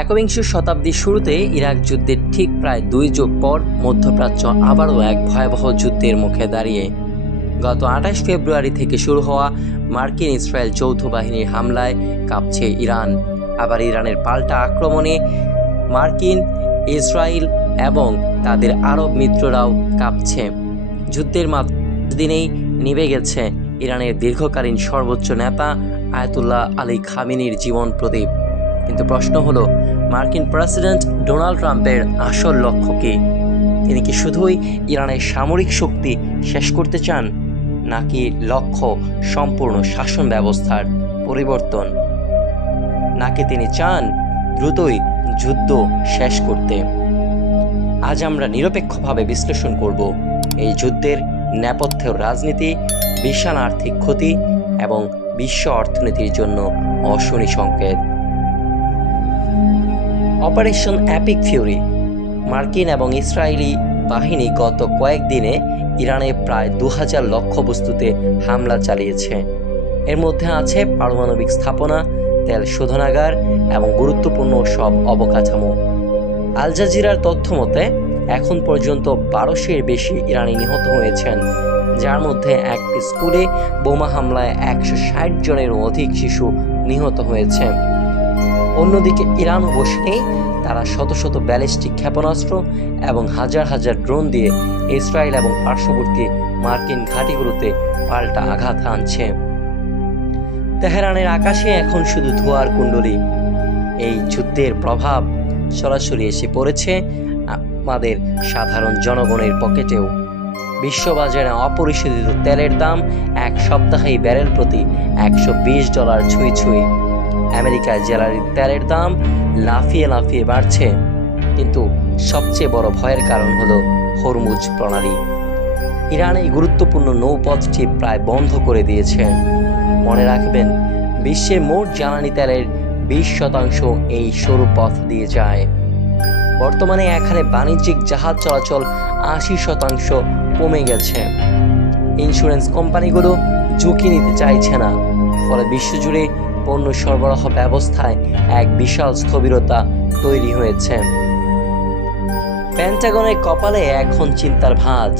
একবিংশ শতাব্দীর শুরুতে ইরাক যুদ্ধের ঠিক প্রায় 2 যুগ পর মধ্যপ্রাচ্য আবারও এক ভয়াবহ যুদ্ধের মুখে দাঁড়িয়ে। গত 28 ফেব্রুয়ারি থেকে শুরু হওয়া মার্কিন ইসরায়েল যৌথ বাহিনীর হামলায় কাঁপছে ইরান। আবার ইরানের পাল্টা আক্রমণে মার্কিন, ইসরায়েল এবং তাদের আরব মিত্ররাও কাঁপছে। যুদ্ধের মাত্র দিনেই নিভে গেছে ইরানের দীর্ঘকালীন সর্বোচ্চ নেতা আয়াতুল্লাহ আলী খামেনির জীবন প্রদীপ। কিন্তু প্রশ্ন হলো, মার্কিন প্রেসিডেন্ট ডোনাল্ড ট্রাম্পের আসল লক্ষ্য কী? তিনি কি শুধুই ইরানের সামরিক শক্তি শেষ করতে চান, নাকি লক্ষ্য সম্পূর্ণ শাসন ব্যবস্থার পরিবর্তন? নাকি তিনি চান দ্রুতই যুদ্ধ শেষ করতে? আজ আমরা নিরপেক্ষভাবে বিশ্লেষণ করব এই যুদ্ধের নেপথ্যের রাজনীতি, বিশাল আর্থিক ক্ষতি এবং বিশ্ব অর্থনীতির জন্য অশনি সংকেত। Operation EPIC Fury. মার্কিন এবং ইসরায়েলি বাহিনী গত কয়েকদিনে ইরানে প্রায় 2000 লক্ষ্যবস্তুতে হামলা চালিয়েছে। এর মধ্যে আছে পারমাণবিক স্থাপনা, তেল শোধনাগার এবং গুরুত্বপূর্ণ সব অবকাঠামো। আল জাজিরার তথ্য মতে এখন পর্যন্ত 1200-এর বেশি ইরানি নিহত হয়েছেন, যার মধ্যে একটি স্কুলে বোমা হামলায় 160 জনেরও অধিক শিশু নিহত হয়েছে। অন্যদিকে ইরানও বসে নেই, তারা শত শত ব্যালিস্টিক ক্ষেপণাস্ত্র এবং হাজার হাজার ড্রোন দিয়ে ইসরায়েল এবং পার্শ্ববর্তী মার্কিন ঘাঁটিগুলোতে পাল্টা আঘাত হানছে। তেহরানের আকাশে এখন শুধু ধোঁয়ার কুণ্ডলী। এই যুদ্ধের প্রভাব সরাসরি এসে পড়েছে আমাদের সাধারণ জনগণের পকেটেও। বিশ্ববাজারে অপরিশোধিত তেলের দাম এক সপ্তাহেই ব্যারেল প্রতি $120 ছুঁই ছুঁই। আমেরিকায় জ্বালানির তেলের দাম লাফিয়ে লাফিয়ে বাড়ছে। কিন্তু সবচেয়ে বড় ভয়ের কারণ হলো হরমুজ প্রণালী। ইরান এই গুরুত্বপূর্ণ নৌপথটি প্রায় বন্ধ করে দিয়েছে। মনে রাখবেন, বিশ্বের মোট জ্বালানি তেলের 20% এই সরু পথ দিয়ে যায়। বর্তমানে এখানে বাণিজ্যিক জাহাজ চলাচল 80% কমে গেছে। ইন্স্যুরেন্স কোম্পানিগুলো ঝুঁকি নিতে চাইছে না, ফলে বিশ্বজুড়ে পণ্য সরবরাহ ব্যবস্থায় এক বিশাল স্থবিরতা তৈরি হয়েছে। পেন্টাগনের কপালে এখন চিন্তার ভাঁজ।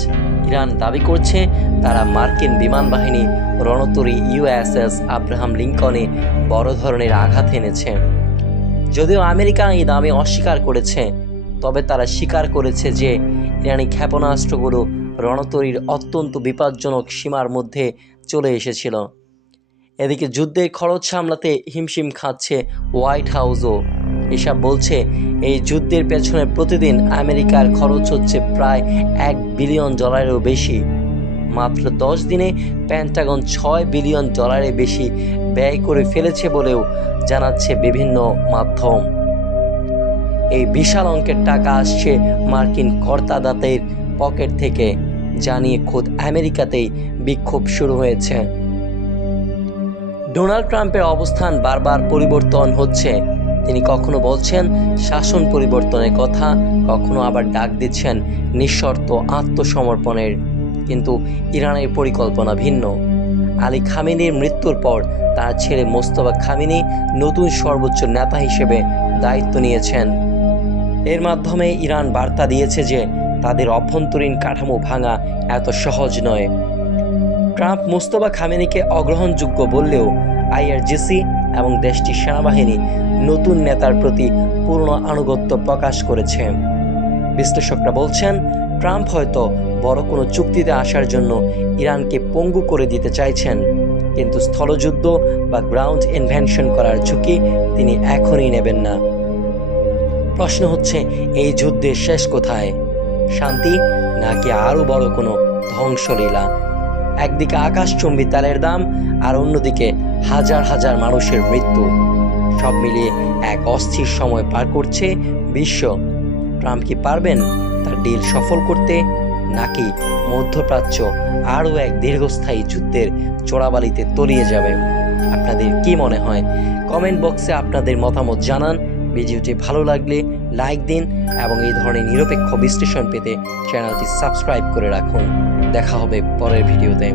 ইরান দাবি করছে তারা মার্কিন বিমান বাহিনী রণতরী USS আব্রাহাম লিঙ্কনে বড় ধরনের আঘাত এনেছে। যদিও আমেরিকা এই দাবি অস্বীকার করেছে, তবে তারা স্বীকার করেছে যে ইরানি ক্ষেপণাস্ত্রগুলো রণতরীর অত্যন্ত বিপজ্জনক সীমার মধ্যে চলে এসেছিল। এদিকে যুদ্ধের খরচ সামলাতে হিমশিম খাচ্ছে হোয়াইট হাউসও। এসব বলছে এই যুদ্ধের পেছনে প্রতিদিন আমেরিকার খরচ হচ্ছে প্রায় $1 বিলিয়ন বেশি। মাত্র 10 দিনে পেন্টাগন $6 বিলিয়ন বেশি ব্যয় করে ফেলেছে বলেও জানাচ্ছে বিভিন্ন মাধ্যম। এই বিশাল অঙ্কের টাকা আসছে মার্কিন করদাতাদের পকেট থেকে, জানিয়ে খোদ আমেরিকাতেই বিক্ষোভ শুরু হয়েছে। ডোনাল্ড ট্রাম্পের অবস্থান বারবার পরিবর্তন হচ্ছে। তিনি কখনো বলছেন শাসন পরিবর্তনের কথা, কখনো আবার ডাক দিচ্ছেন নিঃশর্ত আত্মসমর্পণের। কিন্তু ইরানের পরিকল্পনা ভিন্ন। আলী খামেনির মৃত্যুর পর তার ছেলে মোস্তফা খামেনি নতুন সর্বোচ্চ নেতা হিসেবে দায়িত্ব নিয়েছেন। এর মাধ্যমে ইরান বার্তা দিয়েছে যে তাদের অভ্যন্তরীণ কাঠামো ভাঙা এত সহজ নয়। ট্রাম্প মোস্তফা খামেনিকে অগ্রহণযোগ্য বললেও IRGC এবং দেশটির সেনাবাহিনী নতুন নেতার প্রতি পূর্ণ আনুগত্য প্রকাশ করেছে। বিশ্লেষকরা বলছেন, ট্রাম্প হয়তো বড় কোনো চুক্তিতে আসার জন্য ইরানকে পঙ্গু করে দিতে চাইছেন, কিন্তু স্থলযুদ্ধ বা গ্রাউন্ড ইনভেনশন করার ঝুঁকি তিনি এখনই নেবেন না। প্রশ্ন হচ্ছে, এই যুদ্ধের শেষ কোথায়? শান্তি, নাকি আরও বড় কোনো ধ্বংসলীলা? একদিকে আকাশচুম্বী তেলের দাম, আর অন্যদিকে হাজার হাজার মানুষের মৃত্যু। সব মিলিয়ে এক অস্থির সময় পার করছে বিশ্ব। ট্রাম্প কি পারবেন তার ডিল সফল করতে, নাকি মধ্যপ্রাচ্য আরও এক দীর্ঘস্থায়ী যুদ্ধের চোরাবালিতে তলিয়ে যাবে? আপনাদের কি মনে হয়? কমেন্ট বক্সে আপনাদের মতামত জানান। ভিডিওটি ভালো লাগলে লাইক দিন এবং এই ধরনের নিরপেক্ষ বিশ্লেষণ পেতে চ্যানেলটি সাবস্ক্রাইব করে রাখুন। দেখা হবে পরের ভিডিওতে।